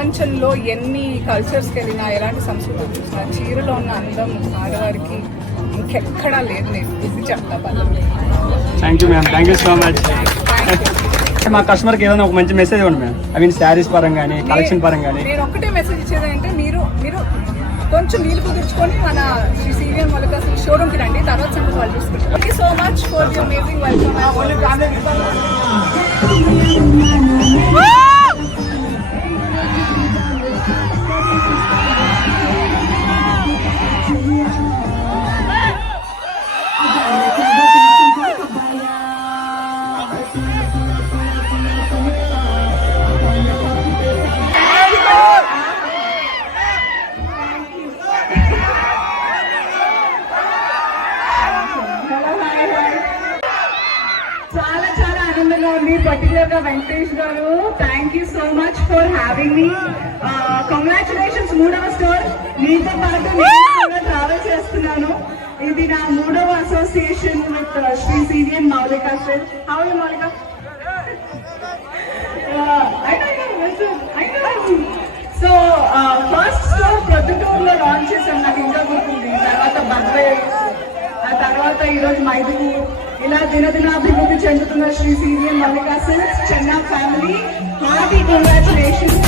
ప్రపంచంలో ఎన్ని కల్చర్స్కి వెళ్ళినా ఎలాంటి సంస్కృతి చూసినా చీరలో ఉన్న అందం ఆడవారికి ఇంకెక్కడా లేదు. నేను ఇది చెప్తా Pallavi. Thank you ma'am, thank you so much. మా కస్టమర్కి ఏదైనా ఒక మంచి మెసేజ్ ఇవ్వండి మ్యామ్. ఐ మీన్ శారీస్ పరంగా కానీ కలెక్షన్ పరంగా కానీ. నేను ఒక్కటే మెసేజ్ ఇచ్చేది అంటే మీరు కొంచెం వీలు కుదుర్చుకొని మన శ్రీ సివిఎన్ మల్లికా సిల్క్స్ షోరూమ్కి రండి, తర్వాత సంగతి వాళ్ళు చూసుకుంటారు. Thank you so much for the amazing welcome. చాలా చాలా ఆనందంగా ఉంది. పర్టికులర్ గా వెంకటేష్ గారు, thank you so much for having me. Congratulations, 3వ స్టోర్. మీతో పాటు నేను కూడా ట్రావెల్ చేస్తున్నాను. ఇది నా 3వ association with Shri CVN Maulika silks. How are you Maulika? So first store ప్రొద్దుటూరులో లాంచ్ చేశాను, నాకు ఇంకా గుర్తుంది. తర్వాత బద్వే, ఆ తర్వాత ఈరోజు మైదుకూరు. ఇలా దినదినాభివృద్ధి చెందుతున్న శ్రీ సివిఎన్ మల్లికా సిల్క్స్ చెన్నా ఫ్యామిలీ హార్టీ కంగ్రాచులేషన్స్.